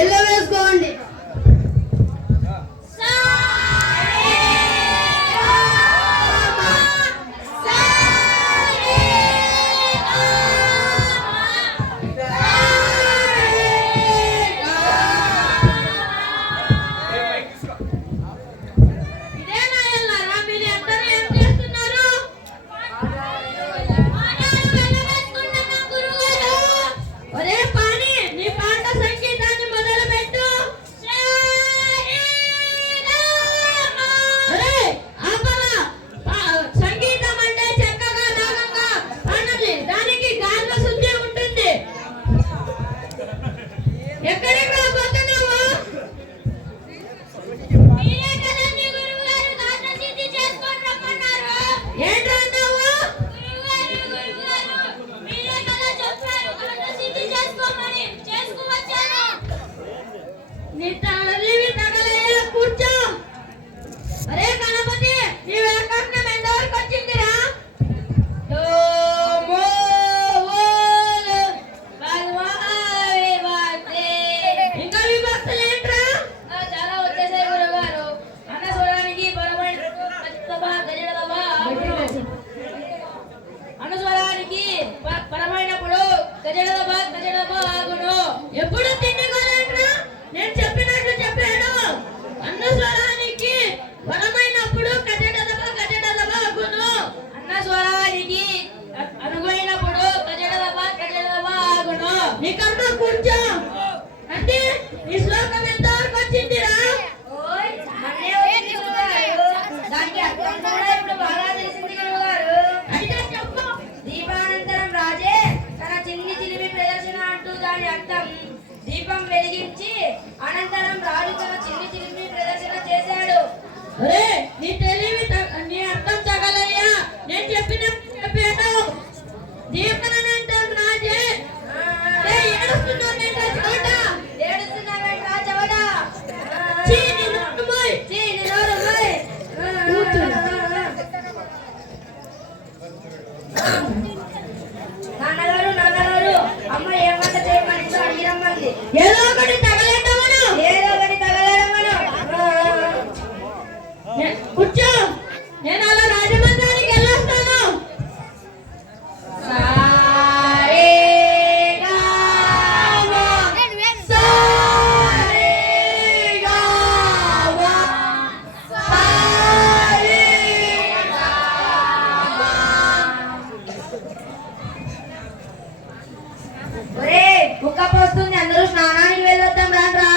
Yellow వేసుకోండి. దీపం వెలిగించి అనంతరం రాజు తన చిన్ని చిలిమి ప్రదర్శన చేశాడు. నీ అర్థం తగలయ్యా. నేను చెప్పాను దీపనంతరం రాజే ఏడుస్తున్నావేంట్రా చవట? నాన్నగారు అమ్మ ఏమంట చేయమని అడిగి రమ్మంది. ఏదో ఒకటి తగలేటమను కూర్చో. నేను అలా రాజమండ్రానికి వెళ్ళొస్తాను. ఉక్కపోస్తుంది, అందరూ స్నానానికి వెళ్ళొద్దాం రాండ్రా.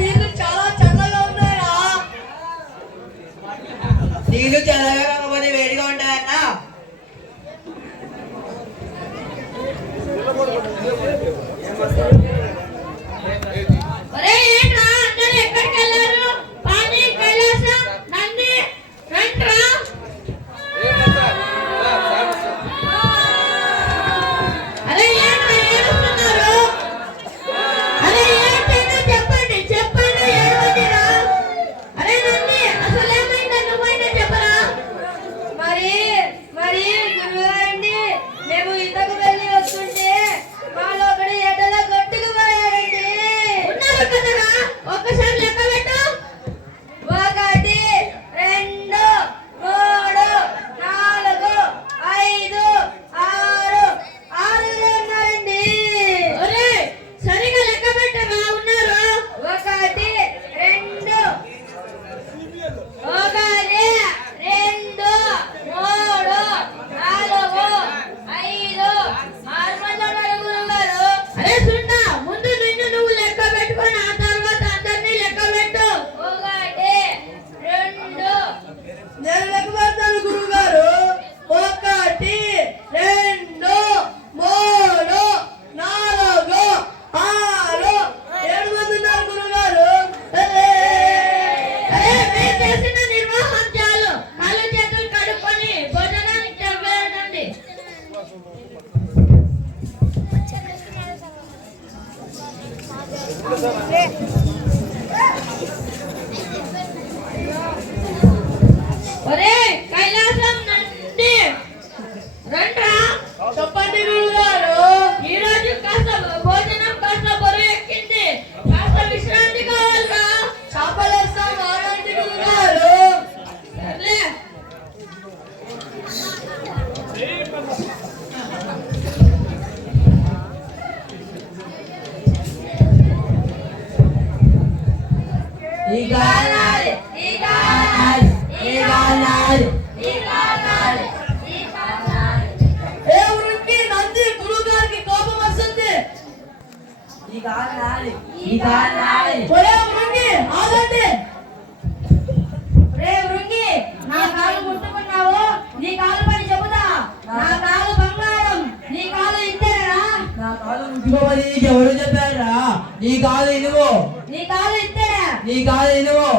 నీళ్ళు చాలా చల్లగా ఉన్నాయా? నీళ్ళు చల్లగా కాకపోతే వేడిగా ఉంటాయన్నా. ఎక్కడికి వెళ్ళారు? పానీ, కైలాసం, నంది రండ్రా. అరే ఏంట్రా ఏడుస్తున్నారు? అరే ఏంటైనా చెప్పండి ఏడవద్దురా. అరే నంది అసలు ఏమైందా? నువ్వైనా చెప్పరా. మరి గురుగారండి, మేము ఇంతకు వెళ్ళి వస్తుంటే మాలో ఒకటి ఎటలో కొట్టుకుపోయాడండి. ఉన్నారు కదరా, ఒక్కసారి లెక్క పెట్టు. 1 2 3 4 5 6 6 ఉన్నారండి. ఒరే సరిగా లెక్క పెట్టరా. ఉన్నారు 1 2 1 2 3 4 5 6 మంది ఉన్నారు గురుగారు. అరే సుండా, ముందు నిన్ను నువ్వు లెక్క పెట్టుకొని ఆ తర్వాత అందరినీ లెక్క పెట్టు. 1 2 నేను లెక్క పెడతాను గురువుగారు. 1 2 3 4 6 7 మంది ఉన్నారు గురువుగారు. మీరు చేసిన నిర్వాహం చాలు. కాళ్ళు చేతులు కడుక్కొని భోజనానికి చెప్పేయండి. ఒరే కైలాసం నుండి రండ్రా. చెప్పండి గురుగారు. ఈ రోజు కాస్త భోజనం కాస్త బరువు ఎక్కింది, కాస్త విశ్రాంతి కావాలరా. చేపలేస్తాం వాడండి గురుగారు. సర్లే. ఈ గానాలు ఈ గానాలు ఈ గానాలు ఏ ఊరికి నంది గురుగారికి కోపం వస్తుంది. ఈ గానాలు ఈ గానాలు ఒరే వృంగి ఆగండి. రే వృంగి, నా కాలు ముట్టుకున్నావు, నీ కాలు పని చెబుతా. నా కాలు బంగారం, నీ కాలు ఇంతేనా? నా కాలు ముట్టుకోమని ఎవరు చెప్పారా? నీ కాలు ఇనువు, నీ కాలు ఇంతేనా? నీ కాలు ఇనువు.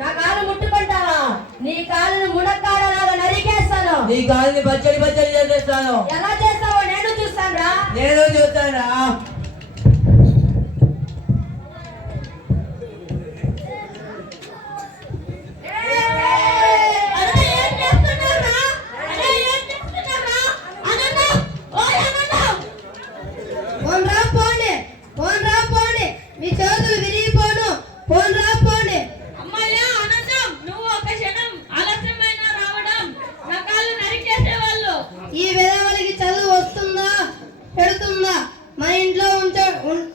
నా కాలు ముట్టుకుంటావా? నీ కాలును మునక్కాడలాగా నరికేస్తాను. నీ కాలుని పచ్చడి పచ్చడి చేసేస్తాను. ఎలా చేస్తావో నేను చూస్తానురా. నేను చూస్తానా? అరే ఏం చేస్తున్నారా? అరే ఏం చేస్తున్నారా? ఆనంద, ఓయ్ ఆనంద. పోన్రా పోండి, పోన్రా పోండి, మీ చేతులు విరిగిపోను. పోన్రా పోండి. అమ్మయ్య ఆనందం, నువ్వు ఒక క్షణం ఆలస్యమైన రావడం నా కాళ్ళు నరికేసేవాళ్ళు. ఈ విధవలకి చదువు వస్తుందా పెడుతుందా? మన ఇంట్లో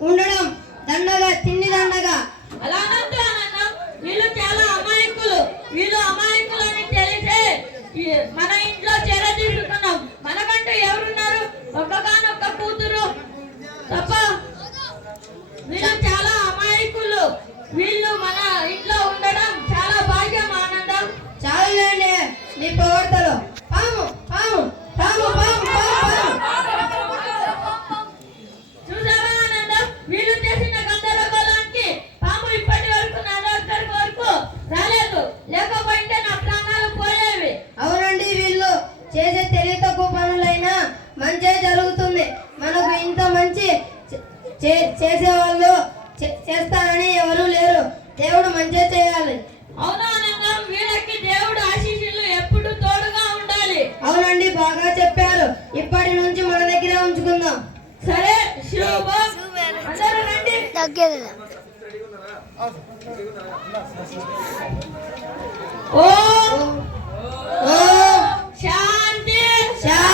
ఉండడం దండగా, తిండి దండగా. అలా అనొద్దు ఆనందం, వీళ్ళు చాలా అమాయకులు. వీళ్ళు అమాయకులు అని తెలిసే మన ఇంట్లో చెర తీసుకున్నాం. మనకంటూ ఎవరున్నారు? ఒక్కగానొక్క కూతురు తప్ప. వీళ్ళు చాలా అమాయకులు. వీళ్ళు మన ఇంట్లో ఉండడం చాలా భాగ్యం ఆనందం. చాలులేండి మీ పొగడ్తలు. పాము పాము పాము పాము పాము పాము. చూసావా ఆనందం, వీళ్ళు చేసిన గందరగోళానికి పాము ఇప్పటి వరకు నా దగ్గర వరకు రాలేదు. లేకపోతే నా ప్రాణాలు పోయేవి. అవునండి, వీళ్ళు చేసే తెలివి తక్కువ పనులైనా మంచి జరుగుతుంది. మనకు ఇంత మంచి చేసేవాళ్ళు చేస్తారని ఎవరు లేరు. దేవుడు మంచి చేయాలి. అవును ఆనందం, వీళ్ళకి దేవుడు ఆశీస్సులు ఎప్పుడు తోడుగా ఉండాలి. అవునండి, బాగా చెప్పారు. ఇప్పటి నుంచి మన దగ్గరే ఉంచుకుందాం. సరే శుభం, అందరూ రండి. ఓ ఓ శాంతి శాంతి.